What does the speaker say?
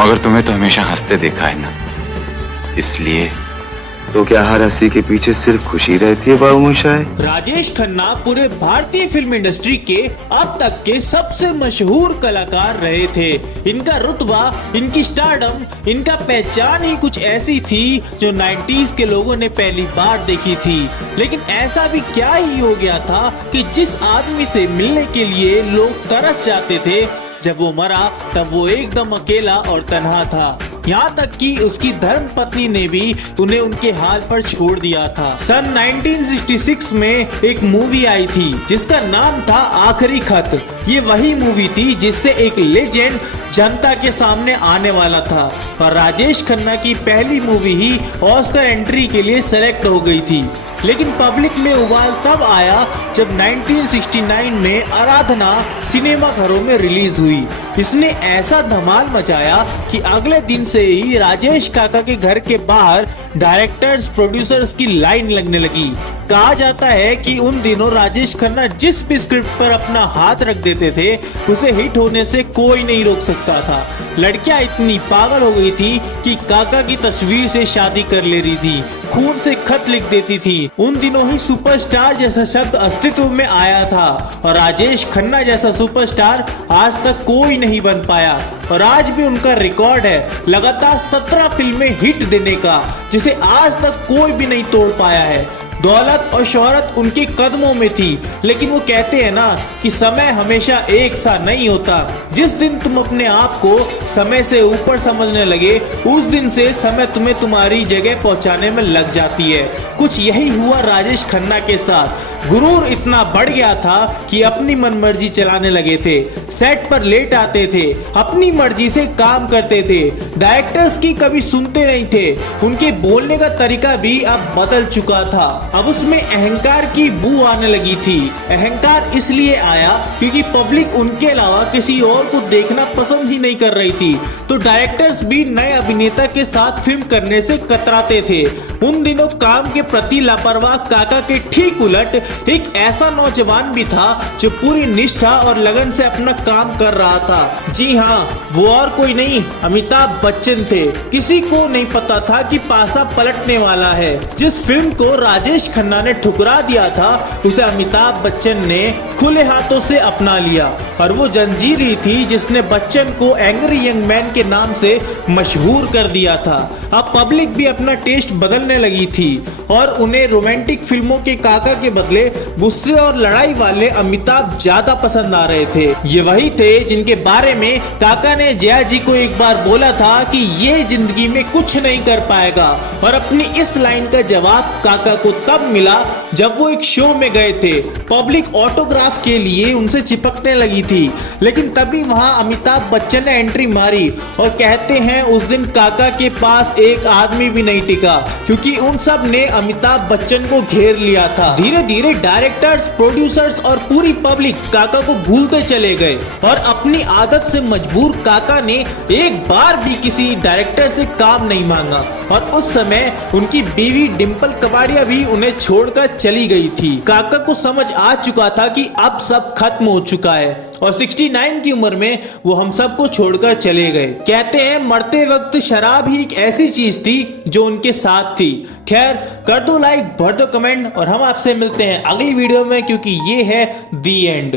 मगर तुम्हें तो हमेशा हंसते देखा है ना, इसलिए। तो क्या हर हंसी के पीछे सिर्फ खुशी रहती है बाबूमोशाय? राजेश खन्ना पूरे भारतीय फिल्म इंडस्ट्री के अब तक के सबसे मशहूर कलाकार रहे थे। इनका रुतबा, इनकी स्टारडम, इनका पहचान ही कुछ ऐसी थी जो 90s के लोगों ने पहली बार देखी थी। लेकिन ऐसा भी क्या ही हो गया था कि जिस आदमी से मिलने के लिए लोग तरस जाते थे, जब वो मरा तब वो एकदम अकेला और तन्हा था। यहाँ तक कि उसकी धर्म पत्नी ने भी उन्हें उनके हाल पर छोड़ दिया था। सन 1966 में एक मूवी आई थी जिसका नाम था आखिरी खत। ये वही मूवी थी जिससे एक लेजेंड जनता के सामने आने वाला था और राजेश खन्ना की पहली मूवी ही ऑस्कर एंट्री के लिए सेलेक्ट हो गई थी। लेकिन पब्लिक में उबाल तब आया जब 1969 में आराधना सिनेमा घरों में रिलीज हुई। इसने ऐसा धमाल मचाया कि अगले दिन से ही राजेश काका के घर के बाहर डायरेक्टर्स, प्रोड्यूसर्स की लाइन लगने लगी। कहा जाता है कि उन दिनों राजेश खन्ना जिस भी स्क्रिप्ट पर अपना हाथ रख देते थे उसे हिट होने से कोई नहीं रोक सकता था। लड़कियां इतनी पागल हो गई थी कि काका की तस्वीर से शादी कर ले रही थी, खून से खत लिख देती थी। उन दिनों ही सुपरस्टार जैसा शब्द अस्तित्व में आया था और राजेश खन्ना जैसा सुपरस्टार आज तक कोई नहीं बन पाया। और आज भी उनका रिकॉर्ड है लगातार 17 फिल्में हिट देने का, जिसे आज तक कोई भी नहीं तोड़ पाया है। दौलत और शोहरत उनके कदमों में थी, लेकिन वो कहते हैं ना कि समय हमेशा एक सा नहीं होता। जिस दिन तुम अपने आप को समय से ऊपर समझने लगे, उस दिन से समय तुम्हें तुम्हारी जगह पहुंचाने में लग जाती है। कुछ यही हुआ राजेश खन्ना के साथ। गुरूर इतना बढ़ गया था कि अपनी मनमर्जी चलाने लगे थे, सेट पर लेट आते थे, अपनी मर्जी से काम करते थे, डायरेक्टर्स की कभी सुनते नहीं थे। उनके बोलने का तरीका भी अब बदल चुका था। अब उसमें अहंकार की बू आने लगी थी। अहंकार इसलिए आया क्योंकि पब्लिक उनके अलावा किसी और को देखना पसंद ही नहीं कर रही थी, तो डायरेक्टर्स भी नए अभिनेता के साथ फिल्म करने से कतराते थे। उन दिनों काम के प्रति लापरवाह काका के ठीक उलट एक ऐसा नौजवान भी था जो पूरी निष्ठा और लगन से अपना काम कर रहा था। जी हाँ, वो और कोई नहीं, अमिताभ बच्चन थे। किसी को नहीं पता था कि पासा पलटने वाला है। जिस फिल्म को राजेश खन्ना ने ठुकरा दिया था, उसे अमिताभ बच्चन ने खुले हाथों से अपना लिया और वो जंजीर ही थी जिसने बच्चन को एंग्री यंग मैन के नाम से मशहूर कर दिया था। अब पब्लिक भी अपना टेस्ट बदलने लगी थी और उन्हें रोमांटिक फिल्मों के काका के बदले गुस्से और लड़ाई वाले अमिताभ ज्यादा पसंद आ रहे थे। ये वही थे जिनके बारे में काका ने जया जी को एक बार बोला था कि ये जिंदगी में कुछ नहीं कर पाएगा, और अपनी इस लाइन का जवाब काका को तब मिला जब वो एक शो में गए थे। पब्लिक ऑटोग्राफ के लिए उनसे चिपकने लगी थी, लेकिन तभी वहां अमिताभ बच्चन ने एंट्री मारी और कहते हैं उस दिन काका के पास एक आदमी भी नहीं टिका, क्योंकि उन सब ने अमिताभ बच्चन को घेर लिया था। धीरे धीरे डायरेक्टर्स, प्रोड्यूसर्स और पूरी पब्लिक काका को भूलते चले गए और अपनी आदत से मजबूर काका ने एक बार भी किसी डायरेक्टर से काम नहीं मांगा। और उस समय उनकी बीवी डिंपल कपाड़िया भी उन्हें छोड़कर चली गई थी। काका को समझ आ चुका था कि अब सब खत्म हो चुका है और 69 की उम्र में वो हम सबको छोड़कर चले गए। कहते हैं मरते वक्त शराब ही एक ऐसी चीज थी जो उनके साथ थी। खैर, कर दो लाइक, भर दो कमेंट और हम आपसे मिलते हैं अगली वीडियो में, क्योंकि ये है दी एंड।